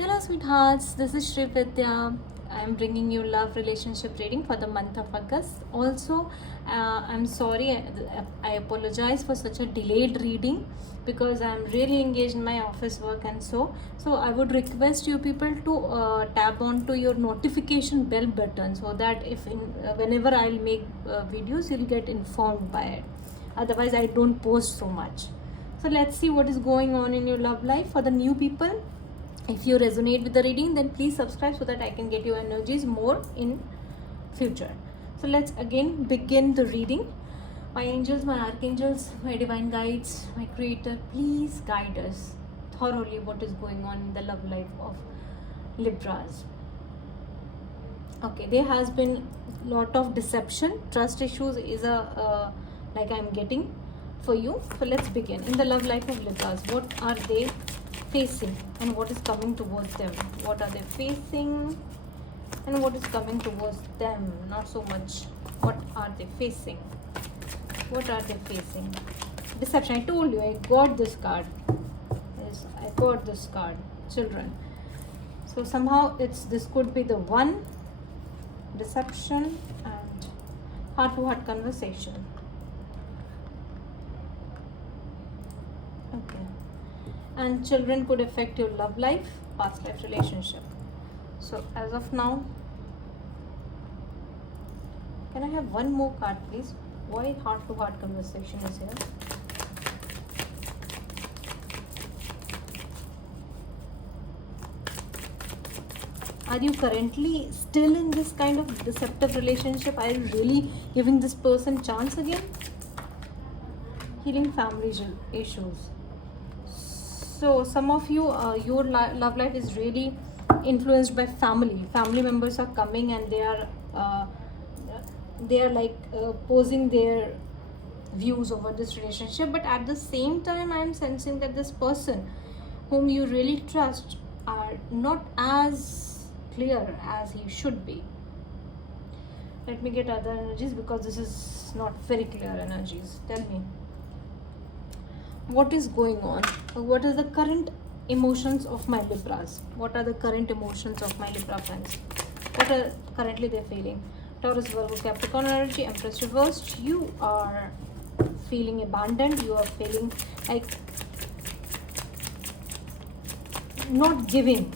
Hello, sweethearts. This is Shri Vidya. I'm bringing you love relationship reading for the month of August. Also, I'm sorry, I apologize for such a delayed reading because I'm really engaged in my office work and so I would request you people to tap onto your notification bell button so that whenever I'll make videos, you'll get informed by it. Otherwise, I don't post so much. So let's see what is going on in your love life for the new people. If you resonate with the reading, then please subscribe so that I can get your energies more in future. So let's again begin the reading. My angels, my archangels, my divine guides, my creator, please guide us thoroughly what is going on in the love life of Libras. Okay, there has been lot of deception. Trust issues is a like I'm getting for you. So let's begin. In the love life of Libras, what are they facing and what is coming towards them? What are they facing and what is coming towards them? Not so much what are they facing. What are they facing? Deception. I told you I got this card. Yes, I got this card. Children. So somehow this could be the one. Deception and heart-to-heart conversation. Okay. And children could affect your love life, past life relationship. So as of now, can I have one more card please? Why heart-to-heart conversation is here? Are you currently still in this kind of deceptive relationship? Are you really giving this person chance again? Healing family issues. So some of you, your love life is really influenced by family. Family members are coming and they are like posing their views over this relationship. But at the same time, I am sensing that this person whom you really trust are not as clear as he should be. Let me get other energies because this is not very clear energies. Tell me, what is going on? What are the current emotions of my Libras? What are the current emotions of my Libra friends? What are currently they feeling? Taurus, Virgo, Capricorn energy, Empress reversed. You are feeling abandoned. You are feeling like not giving.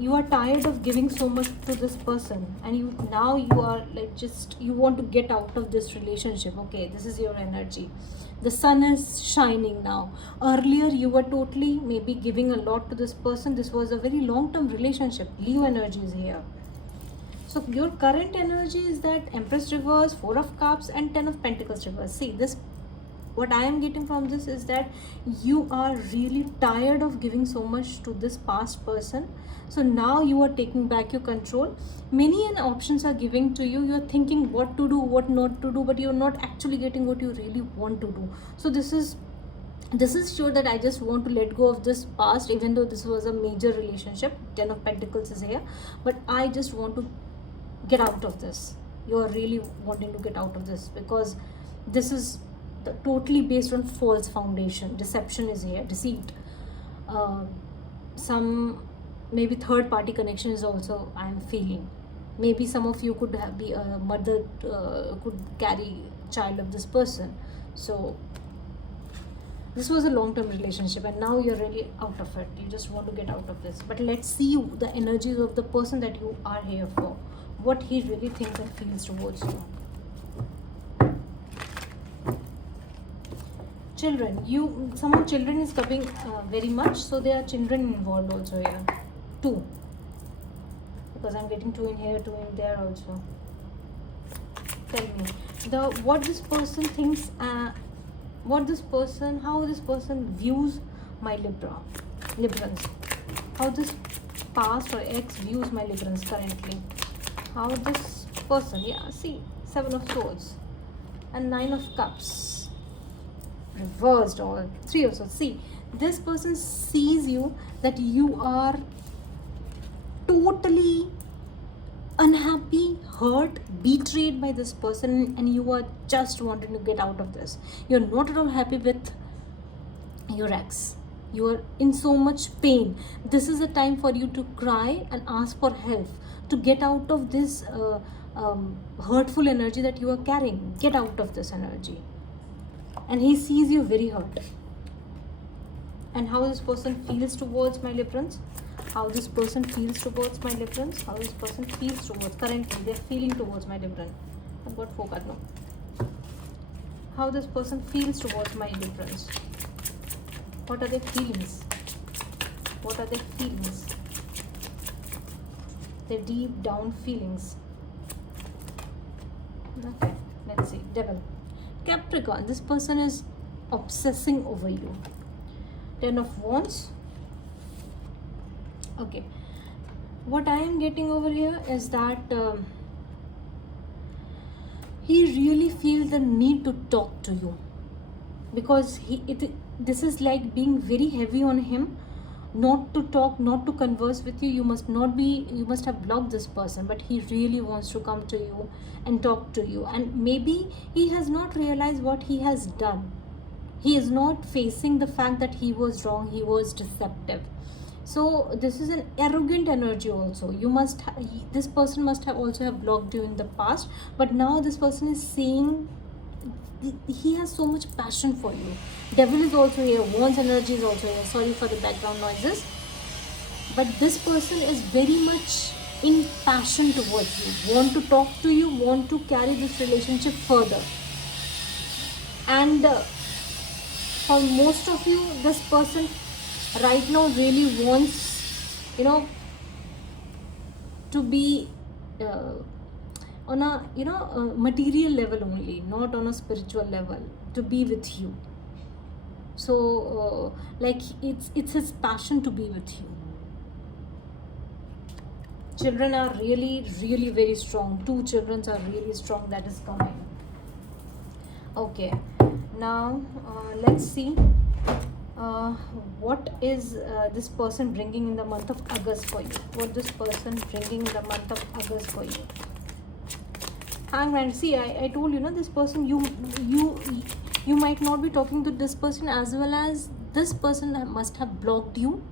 You are tired of giving so much to this person and you are like you want to get out of this relationship. Okay, this is your energy. The sun is shining now. Earlier you were totally maybe giving a lot to this person. This was a very long-term relationship. Leo energy is here. So your current energy is that Empress reverse, 4 of Cups and 10 of Pentacles reverse. See this, what I am getting from this is that you are really tired of giving so much to this past person. So now you are taking back your control. Many options are giving to you. You are thinking what to do, what not to do, but you are not actually getting what you really want to do. So this is sure that I just want to let go of this past, even though this was a major relationship. 10 of Pentacles is here, but I just want to get out of this. You are really wanting to get out of this because this is totally based on false foundation. Deception is here, deceit. Some maybe third party connection is also I am feeling. Maybe some of you could be a mother, could carry child of this person. So this was a long-term relationship and now you're really out of it. You just want to get out of this. But let's see the energies of the person that you are here for, what he really thinks and feels towards you. Children, someone children is coming very much, so there are children involved also here. 2, because I'm getting 2 in here, 2 in there also. Tell me what this person thinks, how this person views my Librans, how this past or ex views my Librans currently, how this person, see, 7 of Swords and 9 of Cups reversed, all 3 of Swords. See, this person sees you that you are totally unhappy, hurt, betrayed by this person and you are just wanting to get out of this. You're not at all happy with your ex. You are in so much pain. This is a time for you to cry and ask for help, to get out of this hurtful energy that you are carrying. Get out of this energy. And he sees you very hurt. And how this person feels towards my Librans? How this person feels towards my Librans? How this person feels towards, currently they're feeling towards my Libran. I've got 4 cards, no? How this person feels towards my Librans? What are their feelings? What are their feelings? Their deep down feelings. Okay, let's see. Devil. Capricorn, this person is obsessing over you. 10 of Wands. Okay, what I am getting over here is that he really feels the need to talk to you, because this is like being very heavy on him, not to talk, not to converse with you. You must have blocked this person, but he really wants to come to you and talk to you. And maybe he has not realized what he has done. He is not facing the fact that he was wrong, he was deceptive. So this is an arrogant energy also. This person must have also blocked you in the past, but now this person is saying he has so much passion for you. Devil is also here, Wands energy is also here. Sorry for the background noises. But this person is very much in passion towards you, want to talk to you, want to carry this relationship further. And for most of you, this person right now really wants, to be on a material level only, not on a spiritual level, to be with you. So like it's his passion to be with you. Children are really very strong. 2 children are really strong. That is coming. Okay, now let's see what is this person bringing in the month of August for you. What this person bringing in the month of August for you. Hangman. See, I told you, this person, you might not be talking to this person, as well as this person must have blocked you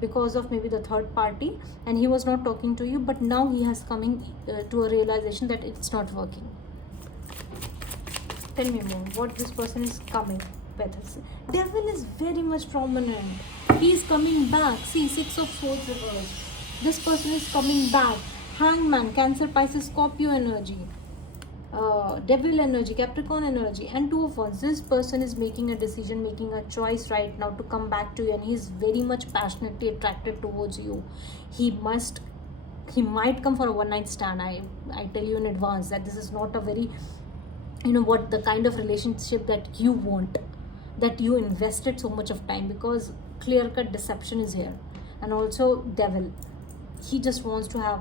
because of maybe the third party, and he was not talking to you, but now he has coming to a realization that it's not working. Tell me more, what this person is coming with. Devil is very much prominent. He is coming back. See, 6 of Swords reversed. This person is coming back. Hangman, Cancer, Pisces, Scorpio energy. Devil energy, Capricorn energy, and 2 of Wands. This person is making a decision, making a choice right now to come back to you, and he is very much passionately attracted towards you. He might come for a one-night stand. I tell you in advance that this is not a very, what the kind of relationship that you want, that you invested so much of time, because clear-cut deception is here. And also Devil, he just wants to have,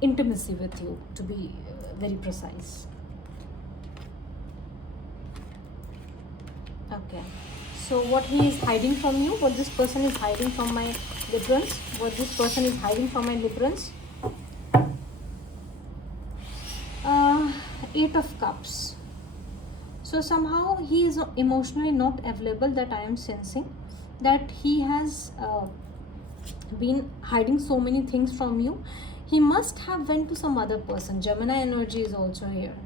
intimacy with you, to be very precise. Okay, so what he is hiding from you, what this person is hiding from my Librans, what this person is hiding from my Librans. 8 of Cups. So somehow he is emotionally not available, that I am sensing, that he has been hiding so many things from you. He must have went to some other person. Gemini energy is also here,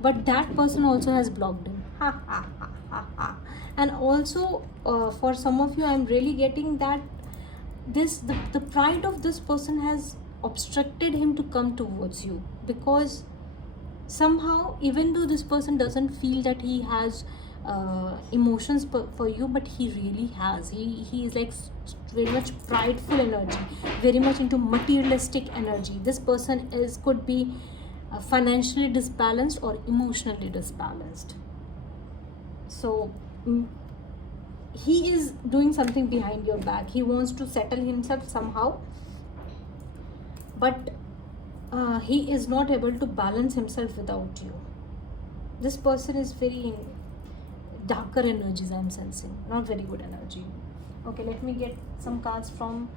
but that person also has blocked him. And also for some of you, I'm really getting that the pride of this person has obstructed him to come towards you, because somehow, even though this person doesn't feel that he has emotions for you, but he really has. He is like very much prideful energy, very much into materialistic energy. This person could be financially disbalanced or emotionally disbalanced. So he is doing something behind your back. He wants to settle himself somehow, but he is not able to balance himself without you. This person is very darker energies, I'm sensing, not very good energy. Okay, let me get some cards from,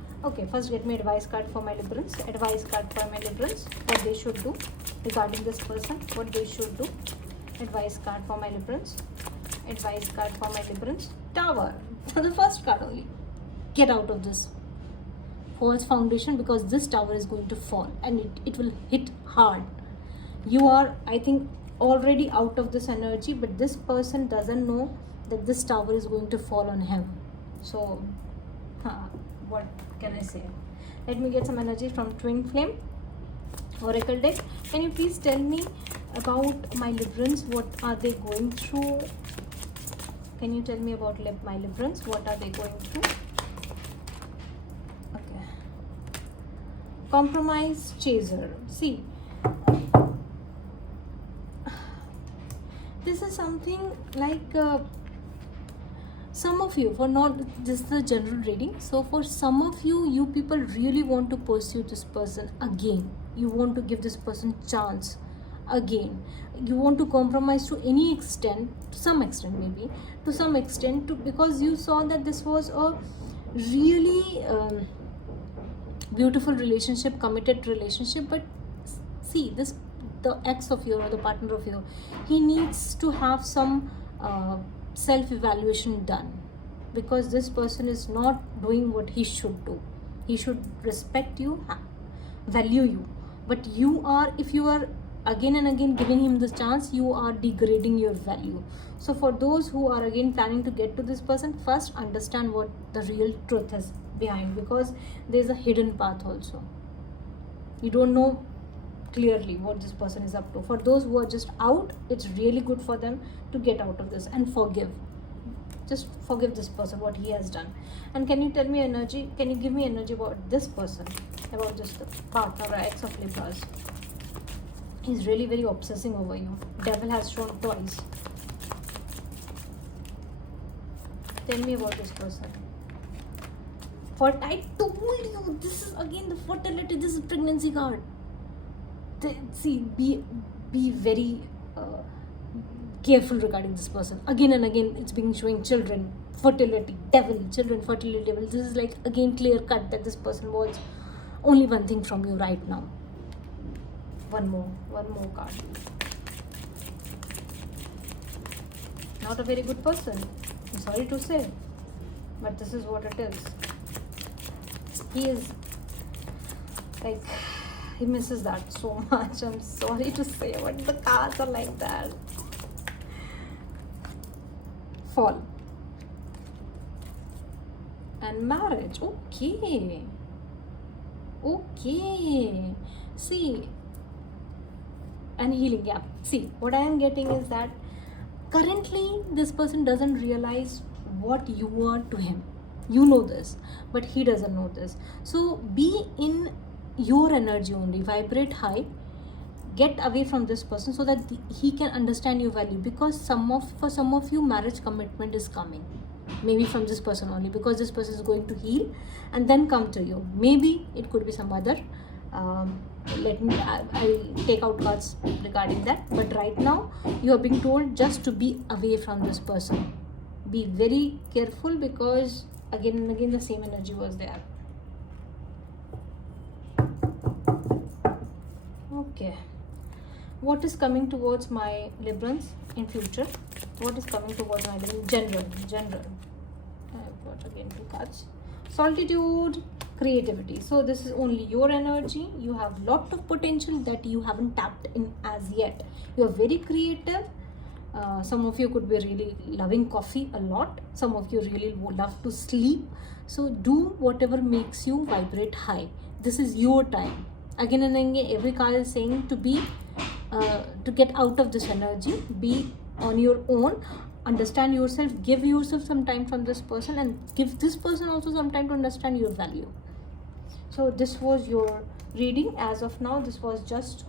first get me advice card for my Librans. Advice card for my Librans, what they should do regarding this person, what they should do. Advice card for my Librans. Advice card for my Librans. Tower. For the first card only, get out of this false foundation, because this tower is going to fall and it will hit hard. You are, I think, already out of this energy, but this person doesn't know that this tower is going to fall on him. So what can I say? Let me get some energy from Twin Flame Oracle deck. Can you please tell me about my Librans? What are they going through? Can you tell me about my Librans? What are they going through? Okay. Compromise chaser. See, this is something like some of you, for not this is the general reading, so for some of you, you people really want to pursue this person again. You want to give this person chance again. You want to compromise to any extent, to some extent maybe, to some extent, because you saw that this was a really beautiful relationship, committed relationship. But see, this, the ex of you or the partner of you, he needs to have some self-evaluation done, because this person is not doing what he should do. He should respect you, value you, but you are, if you are again and again giving him this chance, you are degrading your value. So for those who are again planning to get to this person, first understand what the real truth is behind, because there's a hidden path also. You don't know clearly what this person is up to. For those who are just out, it's really good for them to get out of this and forgive. Just forgive this person, what he has done. And can you tell me energy, can you give me energy about this person, about just the partner or ex of Libras? He's really very obsessing over you. Devil has shown twice. Tell me about this person. For I told you, this is again the fertility, this is pregnancy card. See, be very careful regarding this person. Again and again, it's being showing children, fertility, devil, children, fertility, devil. This is like again clear cut that this person wants only one thing from you right now. One more card. Not a very good person, I'm sorry to say, but this is what it is. He is like, he misses that so much. I'm sorry to say, but the cards are like that. Fall and marriage. Okay. See, and healing. Yeah. See, what I am getting is that currently this person doesn't realize what you are to him. You know this, but he doesn't know this. So be in your energy only, vibrate high, get away from this person so that he can understand your value, because for some of you marriage commitment is coming, maybe from this person only, because this person is going to heal and then come to you. Maybe it could be some other I'll take out cards regarding that, but right now you are being told just to be away from this person. Be very careful, because again and again the same energy was there. Okay, what is coming towards my Librans in future? What is coming towards my Librans? General. I've got again two cards. Solitude, creativity. So this is only your energy. You have lot of potential that you haven't tapped in as yet. You are very creative. Some of you could be really loving coffee a lot. Some of you really would love to sleep. So do whatever makes you vibrate high. This is your time. Again and again, every card is saying to be, to get out of this energy, be on your own, understand yourself, give yourself some time from this person, and give this person also some time to understand your value. So this was your reading as of now. This was just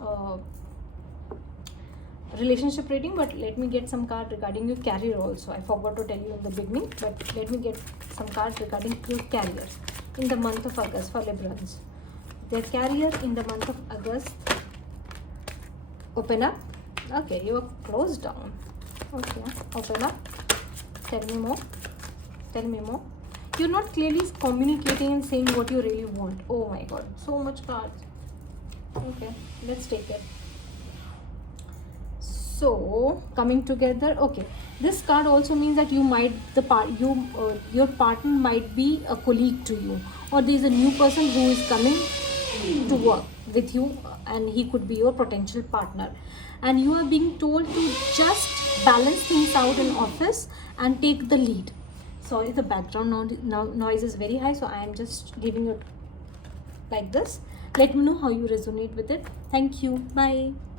relationship reading, but let me get some card regarding your career also. I forgot to tell you in the beginning, but let me get some cards regarding your career in the month of August for Librans. Their career in the month of August. Open up. Okay, you are closed down. Okay, open up. Tell me more. You're not clearly communicating and saying what you really want. Oh my god, so much cards. Okay, let's take it. So coming together, okay, this card also means that you might your partner might be a colleague to you, or there is a new person who is coming to work with you, and he could be your potential partner, and you are being told to just balance things out in office and take the lead. Sorry, the background noise is very high, so I am just giving it like this. Let me know how you resonate with it. Thank you. Bye.